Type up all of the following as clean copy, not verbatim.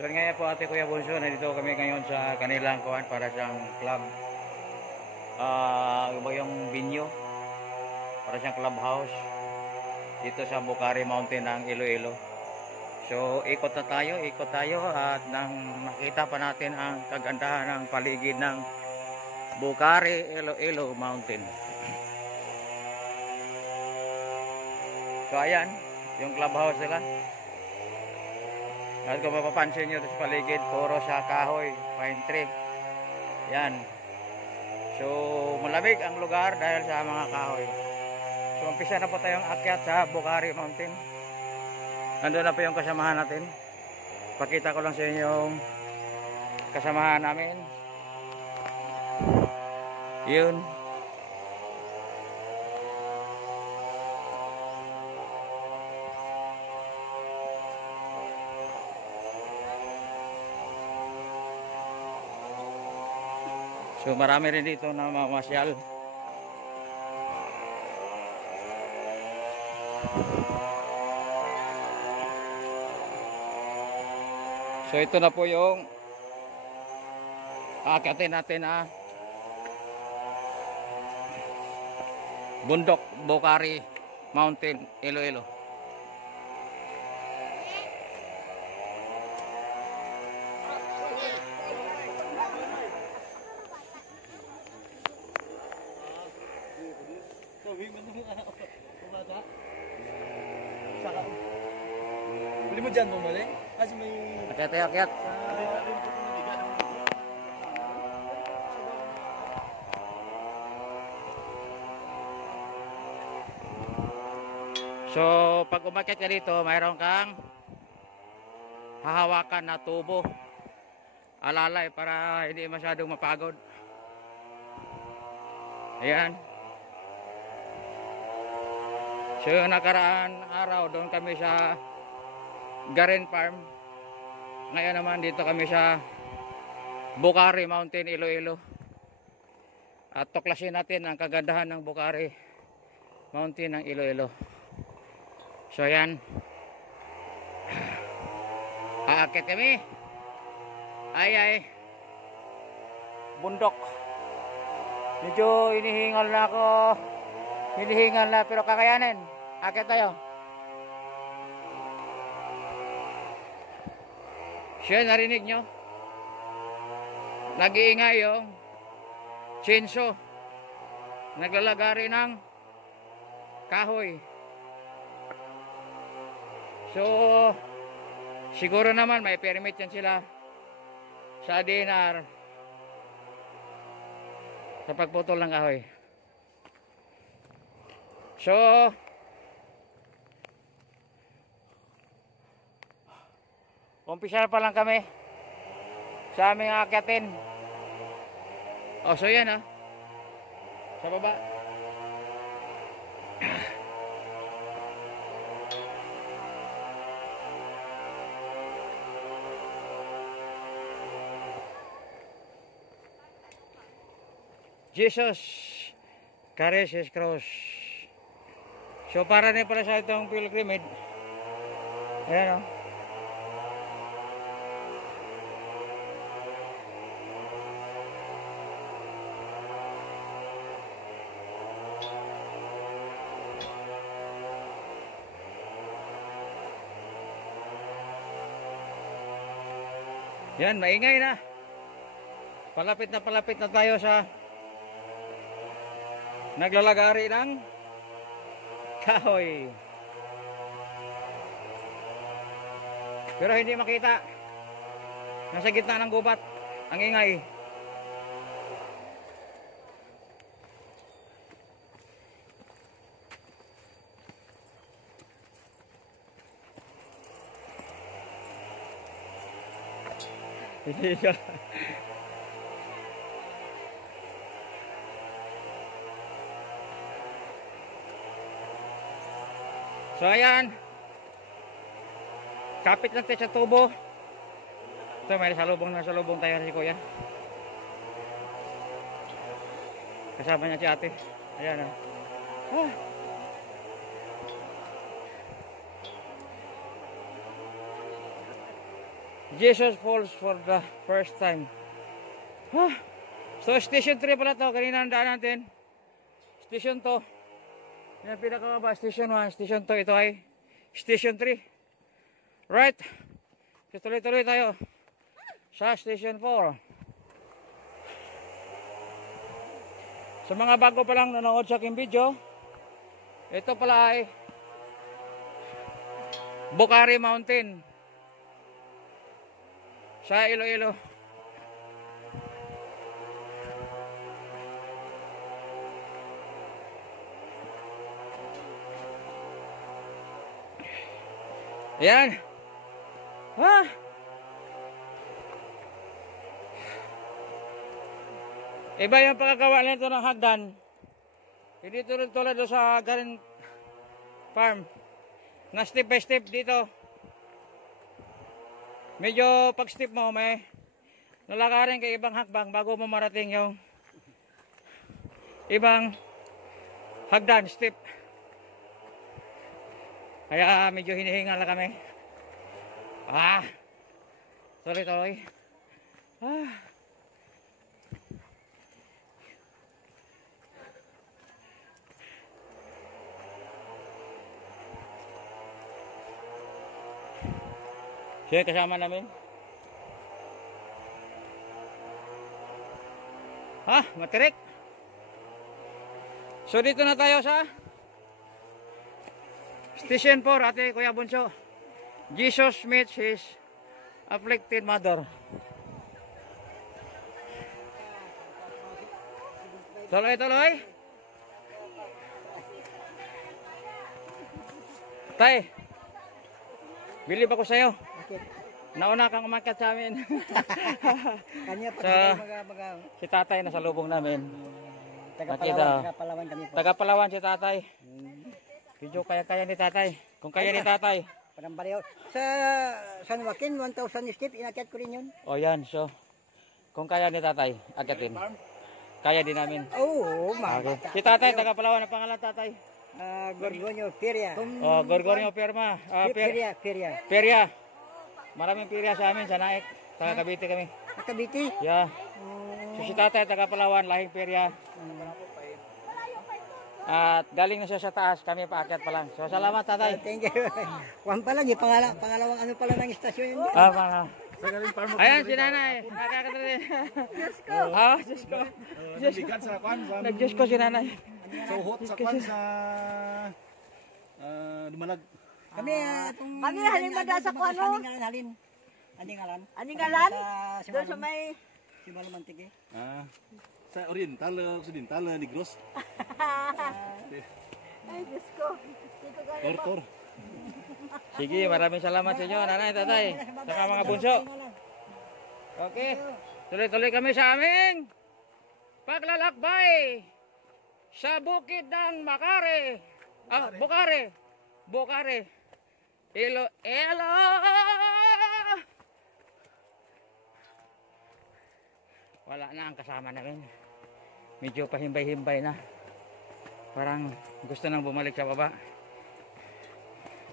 So ngayon po Ate Kuya Bunso, nandito kami ngayon sa kanilang kuwan para siyang club. Iba yung venue para siyang clubhouse dito sa Bucari Mountain ng Iloilo. So ikot tayo at nang makita pa natin ang kagandahan ng paligid ng Bucari Iloilo Mountain. So ayan, yung clubhouse nila. At kung mapapansin nyo sa paligid, puro sa kahoy, pine tree. Yan. So, malamig ang lugar dahil sa mga kahoy. So, umpisa na po tayong akyat sa Bucari Mountain. Nandun na po yung kasamahan natin. Pakita ko lang sa inyo yung kasamahan namin. Yun. So marami rin dito na mamasyal. So ito na po yung aakyatin natin bundok Bucari Mountain, Iloilo. Beli mo dyan bumalik? Kasi may... Akyat. So pag umakyat ka dito, mayroon kang hahawakan na tubo. Alalay para hindi masyadong mapagod. Ayan. So yung nakaraan araw doon kami sa Garen Farm. Ngayon naman dito kami sa Bucari Mountain, Iloilo. At tuklasin natin ang kagandahan ng Bucari Mountain ng Iloilo. So ayan. Aakit kami. Ay. Bundok. Medyo inihingal na ako. Hinihingal na pero kakayanin. Akit tayo. Siya, narinig nyo? Nag-iingay yung chainsaw. Naglalagari ng kahoy. So, siguro naman may permit yan sila sa DNR sa pagputol ng kahoy. So, umpisa pa lang kami sa aming aakyatin. Oh, so yan sa baba. Jesus carries his cross. So para na pala sa itong pilgrimage. Ayan Yan, maingay na. Palapit na tayo sa naglalagari ng kahoy. Pero hindi makita. Nasa gitna ng gubat. Ang ingay. So ayan, kapit lang tayo sa tubo. Ito may salubong tayo si Kuya. Kasama niya si ate. Ayan Jesus Falls for the first time. Huh. So station 3 pala to, kanina ang daan natin. Station 2. Yan pinakababa, station 1, station 2, ito ay station 3. Right. So tuloy-tuloy tayo sa station 4. Sa mga bago pa lang nanood sa aking video, ito pala ay Bucari Mountain sa Iloilo. Ayan. Ah. Iba yung pagkagawa nito ng hagdan. Hindi tulad doon sa Garden Farm. Na step by step dito. Medyo pag step mo may nalakarin kay ibang hakbang bago mo marating yung ibang hagdan step. Kaya medyo hinihingal na kami. Tuloy-tuloy. Siya kasama namin. Matirik. So dito na tayo sa Station 4, ate Kuya Bunso. Jesus meets his afflicted mother. Tuloy-tuloy. Tay, bilib ako sa'yo. Nauna kang umakyat sa amin. Kanya pa si tatay nasa lubong namin. Taga-Palawan kami po. Taga-Palawan si tatay. Video kaya ni tatay. Kung kaya ni tatay. Panambaliw. Sa San Joaquin, 1,000 step, inakyat ko rin yun. O yan, so. Kung kaya ni tatay, akyatin. Kaya din namin. Oo, Okay. Si tatay, taga-Palawan. Ang pangalan tatay? Gorgonio Feria. Gorgonio Perma. Feria. Peria. Maraming Peria sa amin, sa Naik. Taga Cavite kami. Cavite? Yeah. So si tatay, taga-Palawan, lahing Peria. At galing na siya sa taas, kami paakyat pa lang. So salamat tatay. Thank you. Juan pa lang, pangalawang ano pala ng istasyon yun. Ayan si nanay. Nakakatarin. Diyos ko. Diyos ko. Nagbigan sa kwan. Nag-Diyos ko si nanay. Suhot sa kwan sa Dumalag. Kami halin ba sa kwan o? Aningalan. Aningalan? Doon sa may... Si Malumantig eh. Sa Oriental, Occidental, Negros. Ay, Diyos ko. Dito ka Tor. Sige, maraming salamat sa inyo, nanay, tatay. Saka mga bunso. Okay. Tuloy-tuloy kami sa aming paglalakbay sa bukid ng Bucari. Bucari. Iloilo. Wala na ang kasama namin. Medyo pahimbay-himbay na. Parang gusto nang bumalik sa baba.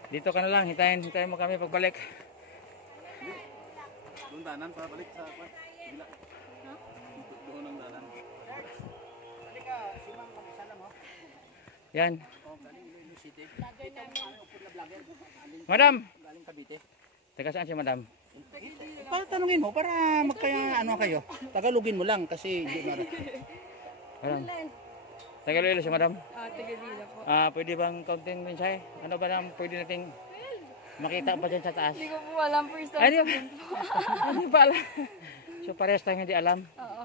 Dito ka na lang, hintayin mo kami pagbalik. Doon danan para balik sa kwan. Bila. Doon ang danan. Yan. Madam. Taga saan si madam? Para tanungin mo, para magkaya ano kayo. Tagalogin mo lang kasi hindi na. Madam. Tagalilo si madam? Tagalila po. Pwede bang kaunting mensahe? Ano ba nang pwede nating makita pa dyan sa taas? Hindi ko po alam first time. Hindi pa alam. So parehas tayong hindi alam. Oo.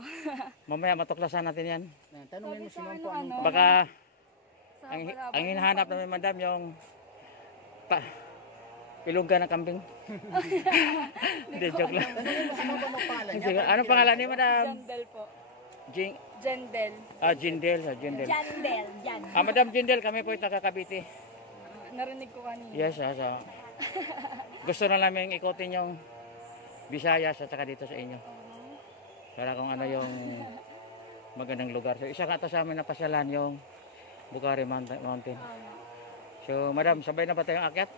Mamaya matuklasan natin yan. Tanungin mo si Ma'am Ano, ano? Baka ang hinahanap namin madam yung ilongga ng kambing. Hindi, joke lang. Sige, anong pangalan ni madam? Jandel po. Jindel. Jandel. Jindel. Jan. Madam Jindel, kami po ay taga Cavite. Narinig ko kanina. Yes, so. Gusto na namin ikutin yung Visayas at saka dito sa inyo. Para kung ano yung magandang lugar. So, isa ka ito sa amin na pasyalan yung Bucari Mountain. So, madam, sabay na ba tayong akyat?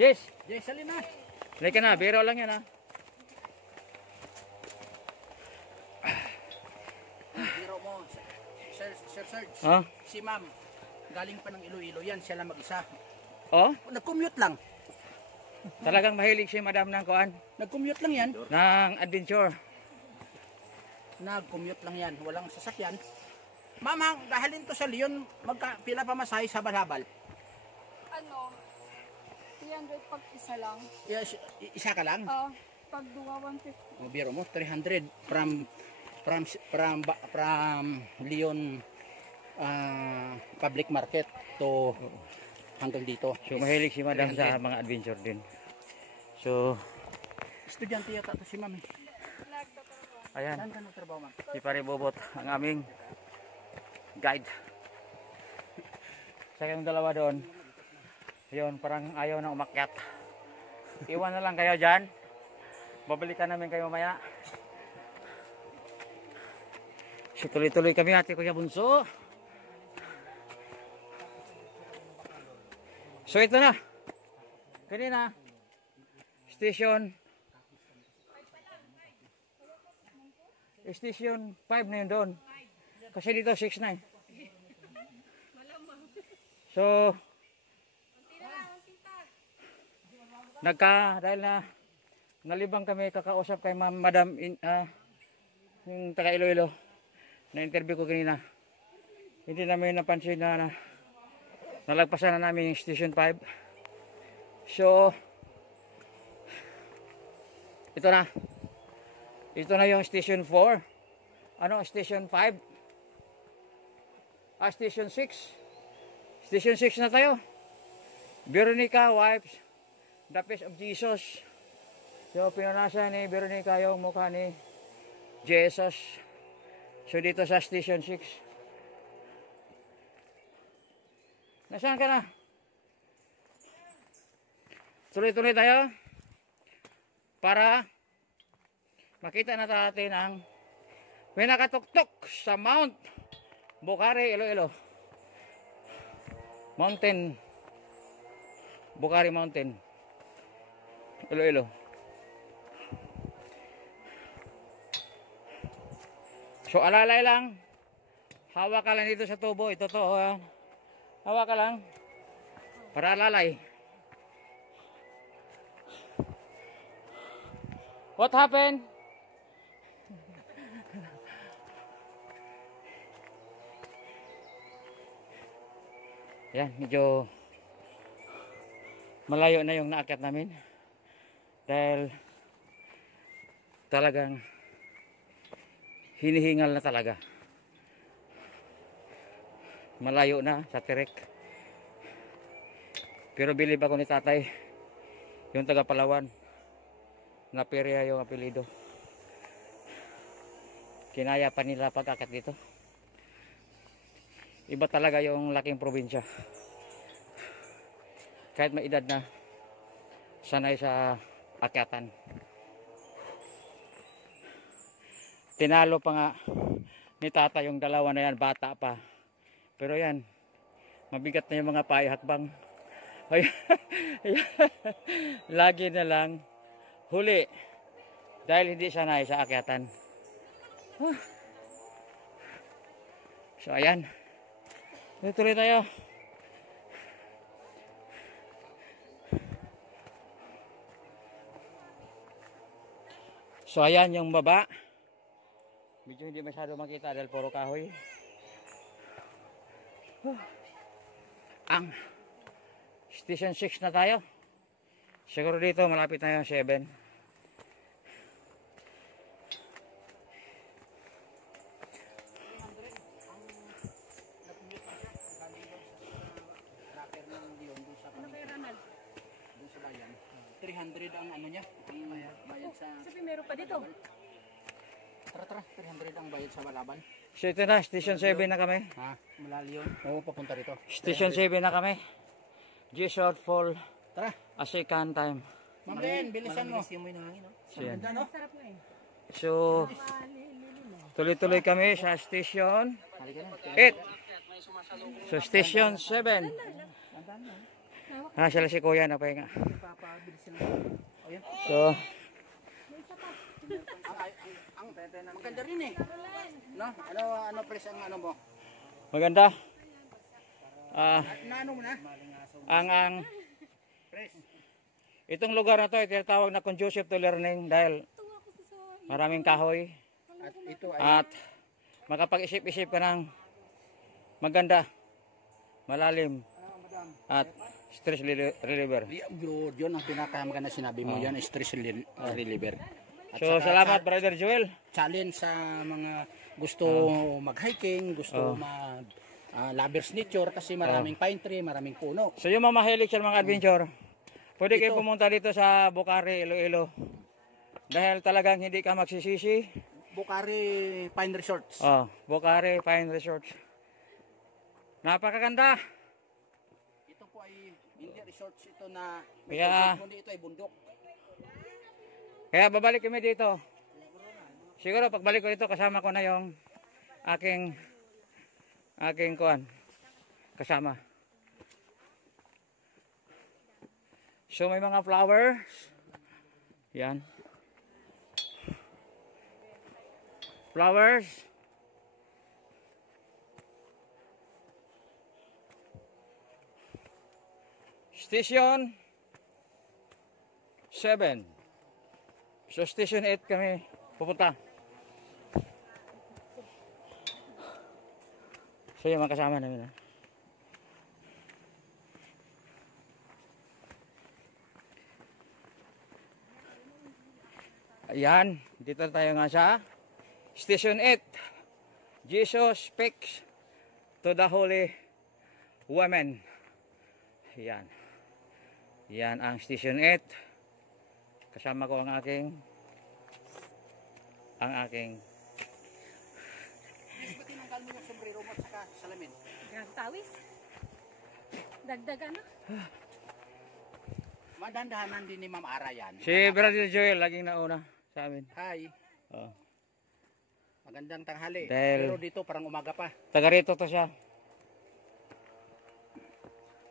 Jess, Jay, salin na. like ka na. Biro lang yan ha. Biro mo, Sir Serge. Oh? Si ma'am, galing pa ng Iloilo yan, siya lang mag-isa. Oh? Nag-commute lang. Talagang mahilig si madam ng kuan. Nag-commute lang yan. Ng adventure. Nag-commute lang yan. Walang sasakyan. Mama, dahalin to sa Leon, pila pa masahe sa Balhabal. Ano? 300 pag isa lang. Yes, isa ka lang. Pag duwa 150. O, biro mo, 300 from Leon public market to hanggang dito. So mahilig si madam sa mga adventure din. So, Estudyante yata to si ma'am. ayan. Saan ka nagtrabaho, ma'am? Si Pare Bobot ang aming guide. Sa kayong dalawa doon, yun, parang ayaw na umakyat. Iwan na lang kayo dyan. Babalikan namin kayo mamaya. So tuloy-tuloy kami, Ate Kuya Bunso. So ito na. Kanina, Station 5 na yun doon. Kasi dito 6 na eh. So, dahil na nalibang kami kakausap kay Madam yung taga Iloilo na interview ko kanina. Hindi namin napansin na nalagpasan na namin yung Station 5. So, ito na. Ito na yung Station 4. Ano? Station 5? Station 6. Station 6 na tayo. Veronica wipes the face of Jesus. So, pinunasan ni Veronica yung mukha ni Jesus. So, dito sa Station 6. Nasaan ka na? Tuloy-tuloy tayo para makita na natin ang pinakatuktok sa Mount Bucari, Iloilo. Bucari Mountain, Iloilo. So alalay lang, hawak ka lang dito sa tubo. Ito to, hawak ka lang para alalay. What happened? Yan, medyo malayo na yung naakyat namin. Dahil talagang hinihingal na talaga. Malayo na sa Tirek. Pero bilib ako ni tatay, yung taga Palawan, na Perea yung apelido. Kinaya pa nila pag-akyat dito. Iba talaga yung laking probinsya. Kahit may edad na, sanay sa akyatan. Tinalo pa nga ni tata yung dalawa na yan, bata pa. Pero yan, mabigat na yung mga paihakbang. Lagi na lang huli dahil hindi sanay sa akyatan. So ayan, tuloy tayo. So ayan yung baba. Medyo hindi masyado makita dahil puro kahoy. Ang Station 6 na tayo. Siguro dito malapit na yung 7. Ano kay Ronald? Doon sa bayan. 300 ang ano niya, ang bayad sa... Sabi meron pa dito. Tara, 300 ang bayad sa Balaban. So ito na, Station 7 na kami. Ha? Malalim. Oo, papunta rito. Station 7 na kami. G-Short Fall. Tara. A second time. Ma'am Ben, bilisan mo. So yan. Ano? So, tuloy-tuloy kami sa Station Halika na. 8. So, Station 7. Sila si Kuya na pahinga. Papabilis sila. O yan. So, Ang maganda rin eh. No? Ano please ang ano mo? maganda. Naano mo na? Ang Please. itong lugar na to ay tinatawag na conducive to learning dahil maraming kahoy At ito ay at makapag-isip-isip ka ng maganda, malalim at stress reliever. yun ang pinakamaganda sinabi mo. Yan stress reliever. At So, saka salamat Brother Joel. challenge sa mga gusto mag-hiking, gusto mag lovers nature kasi maraming pine tree, maraming puno. So, yung mga mahilig sa mga adventure, pwede kayo pumunta dito sa Bucari, Iloilo. Dahil talagang hindi ka magsisisi. Bucari Pine Resorts. Bucari Pine Resorts. Napakaganda. Ito po ay hindi resorts ito na Kaya- kundi ito ay bundok. Kaya babalik kami dito. Siguro pagbalik ko dito kasama ko na yung aking kuan kasama. So may mga flowers. Yan. Flowers. Station 7. So station 8 kami pupunta. So yung mga kasama namin. Ayan, dito tayo nga sa Station 8. Jesus speaks to the Holy Women. Ayan. Yan ang Station 8. Kasama ko ang aking Ba't tinanggal mo yung sombrero mo at saka salamin? Tawis. Dagdagan na. Madandahanan din ni Ma'am Ara yan. si Brother Joel laging nauna sa amin. Hi. Oh. Magandang tanghali. Dahil- Pero dito parang umaga pa. Taga rito to siya.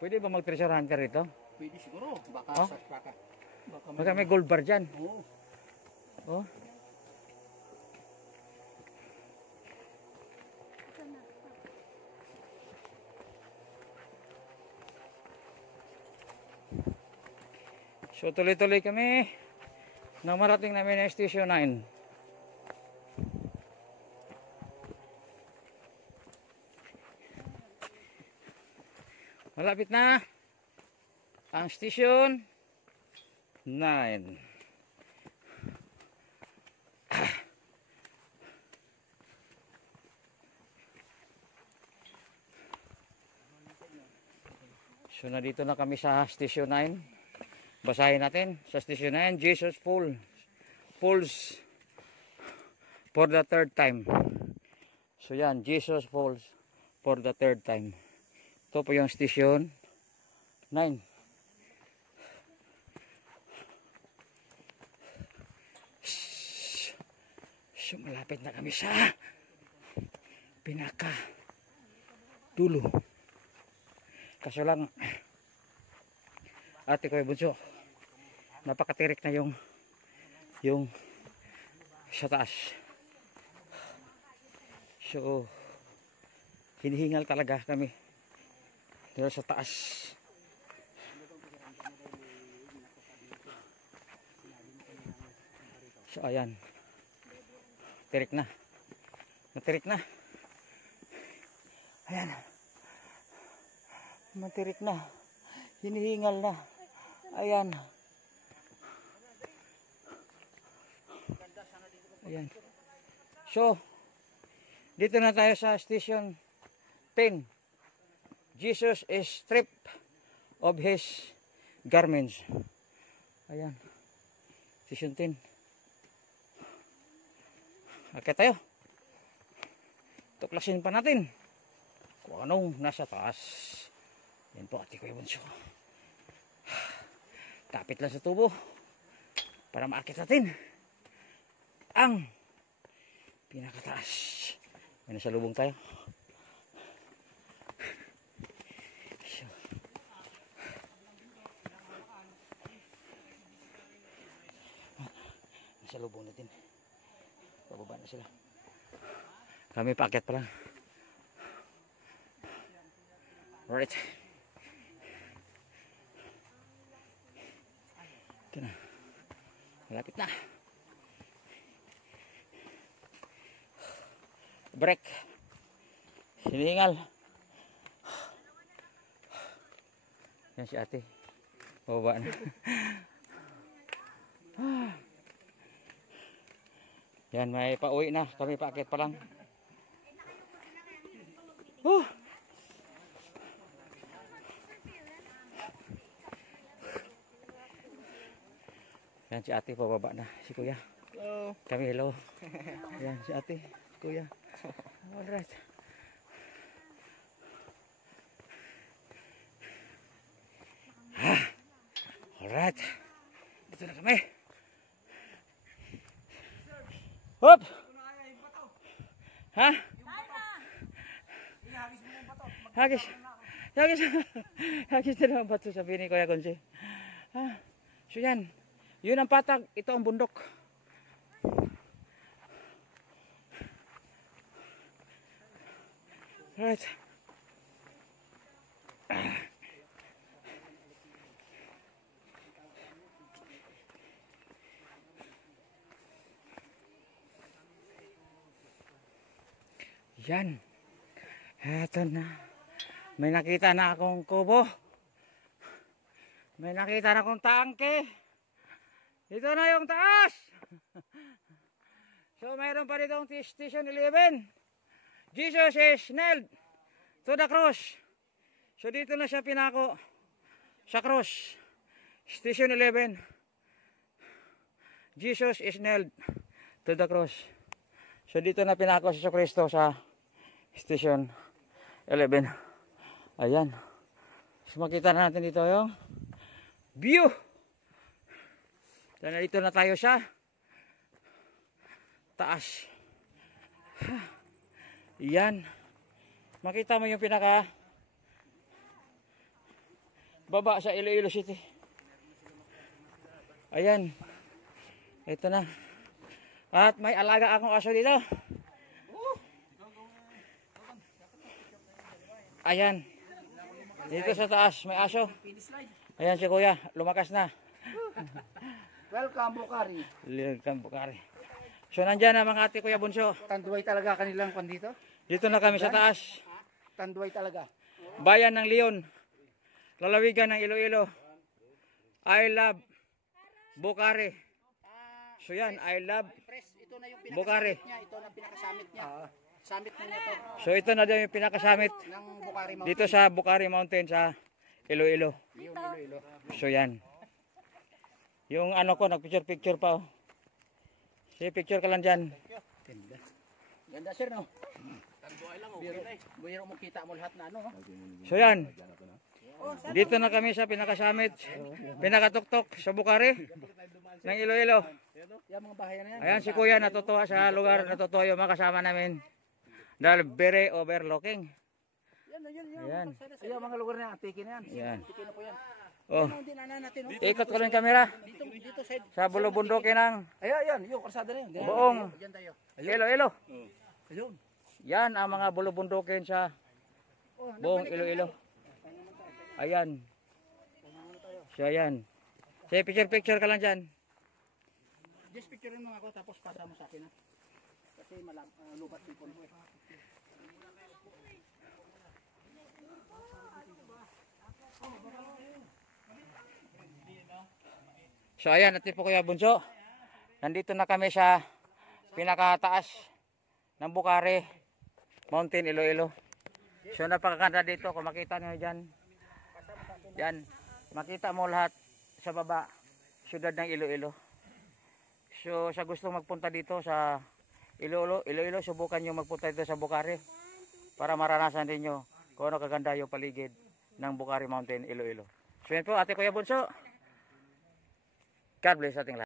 Pwede ba mag-treasure hunter rito? Pwede siguro. Baka Oh? baka Baka may gold bar dyan. Oo. Oh. So tuloy-tuloy kami nang marating namin ang Station 9. Malapit na ang Station 9. So nandito na kami sa Station 9. Basahin natin sa Station 9, Jesus falls for the third time. So yan, Jesus falls for the third time. Ito po yung Station 9. So malapit na kami sa pinaka dulo. Kaso lang ate ko yung bunso, napakatirik na yung sa taas. So hinihingal talaga kami dito sa taas. So ayan, tirik na, natirik na, ayan, matirik na, hinihingal na, ayan, ayan. So dito na tayo sa Station 10. Jesus is stripped of his garments. Ayan, Station 10. Akit tayo. Tuklasin pa natin kung anong nasa taas. Yan po, ate ko yung bunso. Kapit lang sa tubo para maakit natin ang pinakataas. May nasa lubong tayo. So, Isalubong natin. Pababa na sila. Kami paakyat pa lang. Alright. Ito na. Malapit na. Break. Hiningal. Yan si ate. Bababa na. Yan, may pauwi na. Kami paakyat pa lang. Yan si ate, pababa na. Si kuya. Hello. Kami, hello. Yan si ate, si kuya. Alright. Alright. Dito na kami. Hop! Ha? Hagis. Hagis. Hagis na lang ang bato, sabi ni Kuya Gonzi. So yan. Yun ang patag. Ito ang bundok. Alright. Yan. Eto na. May nakita na akong kubo. May nakita na akong tangke. Ito na yung taas. So mayroon pa dito Station 11. Jesus is nailed to the cross. So dito na siya pinako sa cross. Station 11. Jesus is nailed to the cross. So dito na pinako si Kristo sa Station 11. Ayan. So makita na natin dito yung view. So dito na tayo sa taas. Yan. Makita mo yung pinaka baba sa Iloilo City. Ayan. Ito na. At may alaga akong aso dito. Ayan. Dito sa taas may aso. Ayan si kuya. Lumakas na. Welcome, Bukari. Welcome, Bukari. So nandyan na mga ate kuya bunso. Tanduay talaga kanilang kwan dito. Dito na kami sa taas. Tanduay talaga. Bayan ng Leon. Lalawigan ng Iloilo. I love Bukari. So yan, I love Press, ito na yung Bukari. niya. Ito na pinakasamit niya. Summit na niya to So ito na daw yung pinakasamit ng Bukari Mountain. dito sa Bukari Mountain sa Iloilo. Yun, Iloilo. So yan. Yung ano ko, nagpicture-picture pa. Oh. Sige, picture ka lang dyan. Ganda. Ganda sir, no? Tanduay lang, okay. Biro mo kita mo lahat na ano, no? So yan. Dito na kami sa pinakasamit, pinakatuktok sa Bukari ng Iloilo. Yan mga bahay na yan. Ayan si kuya, natutuwa sa lugar, natutuwa yung mga kasama namin. Dahil very overlooking. Ayan. Ayan mga lugar na yan, tiki na yan. Ayan. Tiki na po yan. Oh. Hindi na natin, no? Ikot ko rin kamera Dito side. sa bulubundukin ng Ayan, yung karsada na yun. Ganyan. buong Diyan tayo. Iloilo. Ayun. Yan ang mga bulubundukin sa buong Iloilo. Ayan. So ayan. Sige, picture ka lang dyan. Just picturein mo ako tapos pasa mo sa akin, ha? Kasi lubat people ko eh. So ayan, natin po Kuya Bunso. Nandito na kami sa pinakataas ng Bukari Mountain, Iloilo. So napakaganda dito, kung makita nyo dyan. Yan, makita mo lahat sa baba, syudad ng Iloilo. So sa gustong magpunta dito sa Iloilo, subukan nyo magpunta dito sa Bukari para maranasan din nyo kung ano kaganda yung paligid ng Bukari Mountain, Iloilo. So yan po, Ate Kuya Bunso. God bless ating lahat.